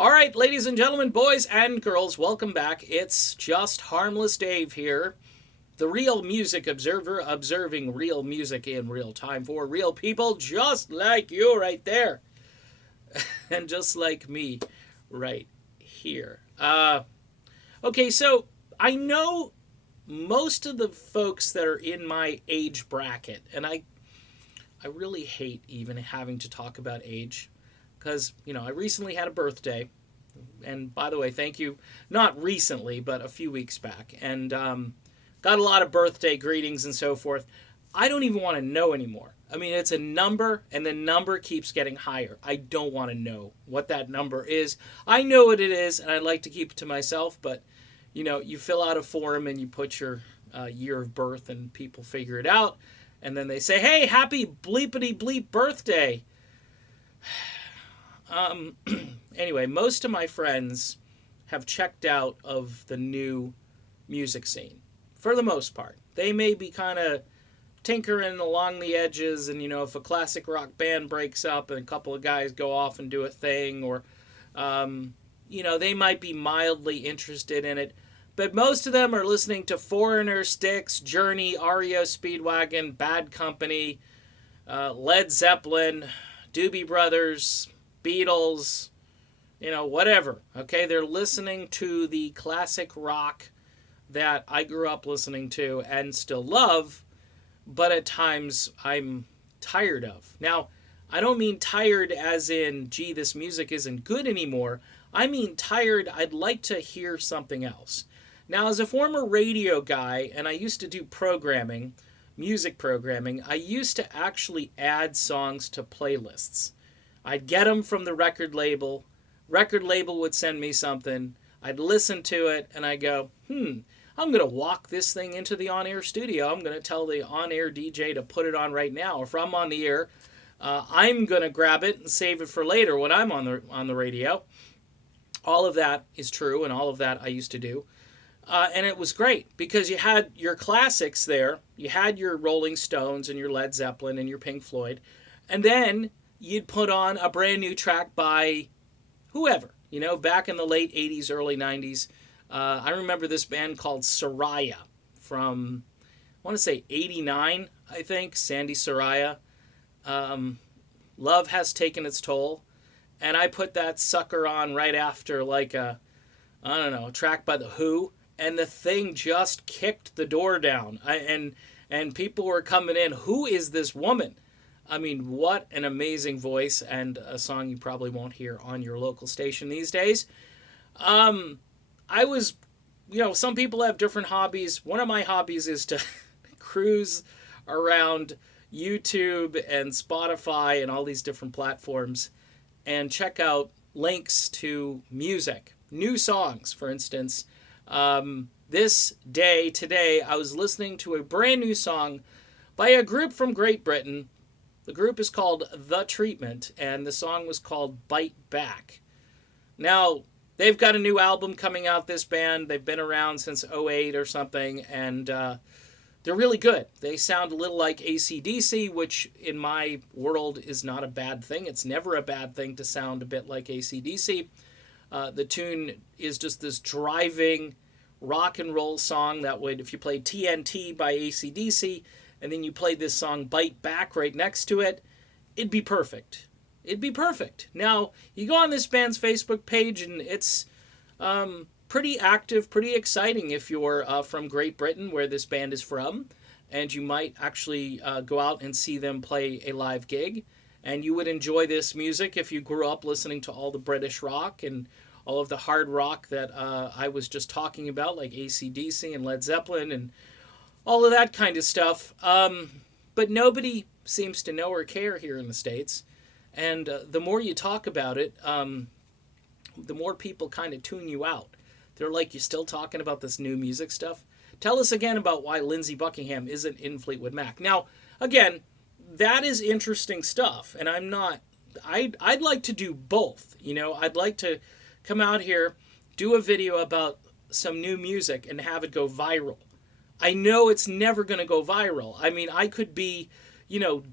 All right, ladies and gentlemen, boys and girls, welcome back. It's just Harmless Dave here, the real music observer, observing real music in real time for real people just like you right there, and just like me right here. Okay, so I know most of the folks that are in my age bracket, and I really hate even having to talk about age because, I recently had a birthday. And by the way, thank you. Not recently, but a few weeks back. And got a lot of birthday greetings and so forth. I don't even want to know anymore. I mean, it's a number, and the number keeps getting higher. I don't want to know what that number is. I know what it is, and I'd like to keep it to myself, but, you fill out a form and you put your year of birth, and people figure it out. And then they say, hey, happy bleepity bleep birthday. Anyway, most of my friends have checked out of the new music scene for the most part. They may be kind of tinkering along the edges, and if a classic rock band breaks up and a couple of guys go off and do a thing, or they might be mildly interested in it. But most of them are listening to Foreigner, Styx, Journey, REO Speedwagon, Bad Company, Led Zeppelin, Doobie Brothers, Beatles, whatever. Okay, they're listening to the classic rock that I grew up listening to and still love, but at times I'm tired of. Now, I don't mean tired as in, gee, this music isn't good anymore. I mean tired, I'd like to hear something else. Now, as a former radio guy, and I used to do programming, music programming, I used to actually add songs to playlists. I'd get them from the record label. Record label would send me something. I'd listen to it, and I go, I'm going to walk this thing into the on-air studio. I'm going to tell the on-air DJ to put it on right now. If I'm on the air, I'm going to grab it and save it for later when I'm on the radio. All of that is true, and all of that I used to do. And it was great because you had your classics there. You had your Rolling Stones and your Led Zeppelin and your Pink Floyd. And then you'd put on a brand new track by whoever, back in the late 80s, early 90s. I remember this band called Soraya from, I want to say 89, I think, Sandy Soraya. Love Has Taken Its Toll. And I put that sucker on right after a track by The Who. And the thing just kicked the door down. And people were coming in, who is this woman? I mean, what an amazing voice, and a song you probably won't hear on your local station these days. I was, some people have different hobbies. One of my hobbies is to cruise around YouTube and Spotify and all these different platforms and check out links to music, new songs, for instance. Today, I was listening to a brand new song by a group from Great Britain. The group is called The Treatment, and the song was called Bite Back. Now, they've got a new album coming out, this band. They've been around since '08 or something, and they're really good. They sound a little like AC/DC, which in my world is not a bad thing. It's never a bad thing to sound a bit like AC/DC. The tune is just this driving rock and roll song that would, if you played TNT by AC/DC, and then you played this song Bite Back right next to it, it'd be perfect. It'd be perfect. Now, you go on this band's Facebook page, and it's pretty active, pretty exciting if you're from Great Britain, where this band is from, and you might actually go out and see them play a live gig. And you would enjoy this music if you grew up listening to all the British rock and all of the hard rock that I was just talking about, like AC/DC and Led Zeppelin and all of that kind of stuff. But nobody seems to know or care here in the States. And the more you talk about it, the more people kind of tune you out. They're like, you still talking about this new music stuff? Tell us again about why Lindsey Buckingham isn't in Fleetwood Mac. Now, again, that is interesting stuff. And I'd like to do both. I'd like to come out here, do a video about some new music and have it go viral. I know it's never going to go viral. I mean, I could be,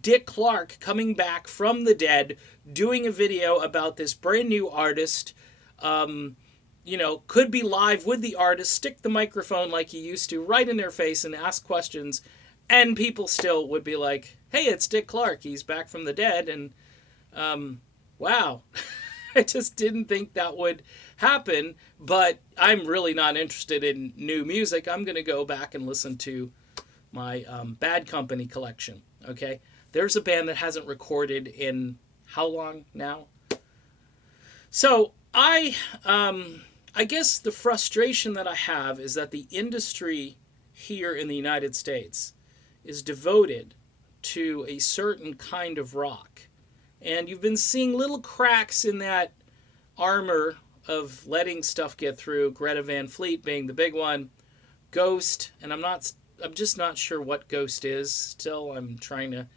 Dick Clark coming back from the dead, doing a video about this brand new artist, Could be live with the artist, stick the microphone like he used to right in their face and ask questions, and people still would be like, hey, it's Dick Clark, he's back from the dead, and wow. I just didn't think that would happen, but I'm really not interested in new music. I'm going to go back and listen to my Bad Company collection, okay? There's a band that hasn't recorded in how long now? So I guess the frustration that I have is that the industry here in the United States is devoted to a certain kind of rock. And you've been seeing little cracks in that armor of letting stuff get through. Greta Van Fleet being the big one. Ghost, and I'm just not sure what Ghost is. Still, I'm trying to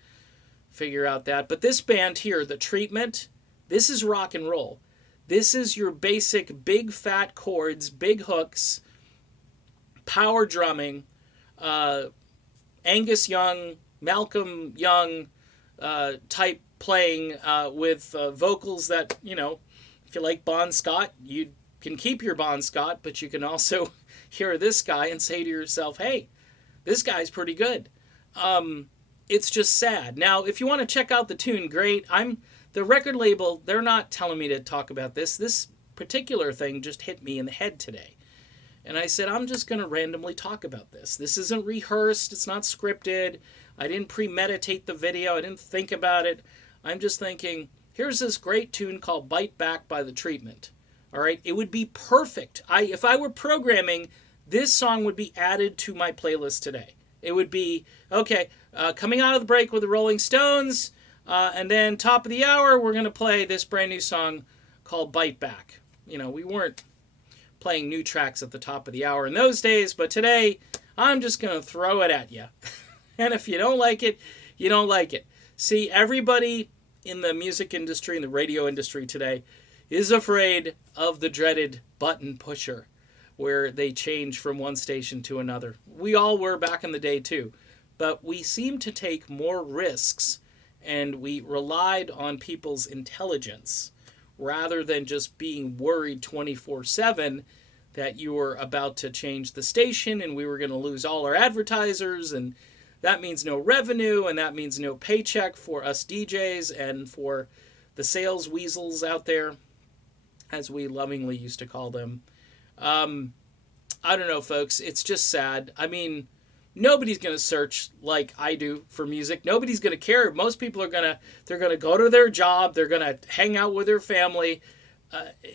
figure out that. But this band here, The Treatment, this is rock and roll. This is your basic big fat chords, big hooks, power drumming, Angus Young, Malcolm Young type playing with vocals that, if you like Bon Scott, you can keep your Bon Scott, but you can also hear this guy and say to yourself, hey, this guy's pretty good. It's just sad. Now, if you want to check out the tune, great. The record label, they're not telling me to talk about this. This particular thing just hit me in the head today. And I said, I'm just going to randomly talk about this. This isn't rehearsed. It's not scripted. I didn't premeditate the video. I didn't think about it. I'm just thinking, here's this great tune called Bite Back by The Treatment. All right? It would be perfect. If I were programming, this song would be added to my playlist today. It would be, okay, coming out of the break with the Rolling Stones, and then top of the hour, we're going to play this brand new song called Bite Back. We weren't playing new tracks at the top of the hour in those days, but today, I'm just going to throw it at you. And if you don't like it, you don't like it. See, everybody in the music industry, in the radio industry today, is afraid of the dreaded button pusher, where they change from one station to another. We all were back in the day too, but we seem to take more risks, and we relied on people's intelligence rather than just being worried 24/7 that you were about to change the station and we were going to lose all our advertisers, and that means no revenue, and that means no paycheck for us DJs and for the sales weasels out there, as we lovingly used to call them. I don't know, folks. It's just sad. I mean, nobody's going to search like I do for music. Nobody's going to care. Most people they're going to go to their job. They're going to hang out with their family.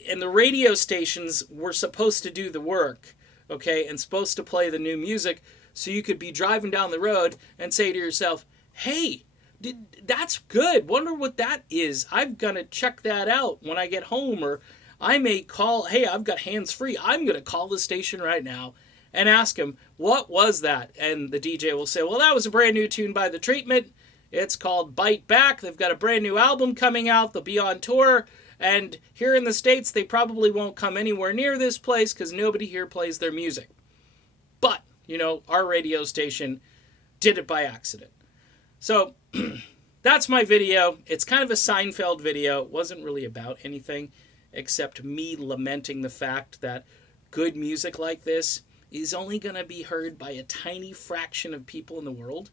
And the radio stations were supposed to do the work, okay, and supposed to play the new music, so you could be driving down the road and say to yourself, hey, that's good. Wonder what that is. I'm going to check that out when I get home. Or I may call, hey, I've got hands free. I'm going to call the station right now and ask him, what was that? And the DJ will say, well, that was a brand new tune by The Treatment. It's called Bite Back. They've got a brand new album coming out. They'll be on tour. And here in the States, they probably won't come anywhere near this place because nobody here plays their music. But, our radio station did it by accident. So that's my video. It's kind of a Seinfeld video. It wasn't really about anything except me lamenting the fact that good music like this is only going to be heard by a tiny fraction of people in the world.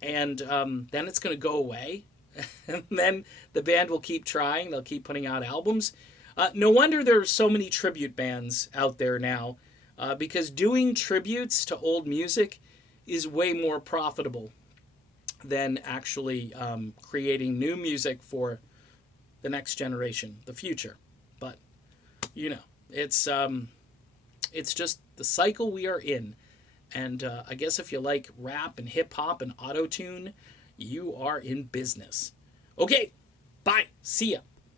And then it's going to go away. And then the band will keep trying. They'll keep putting out albums. No wonder there are so many tribute bands out there now, because doing tributes to old music is way more profitable than actually creating new music for the next generation, the future. But, it's just the cycle we are in. And I guess if you like rap and hip-hop and auto-tune, you are in business. Okay, bye. See ya.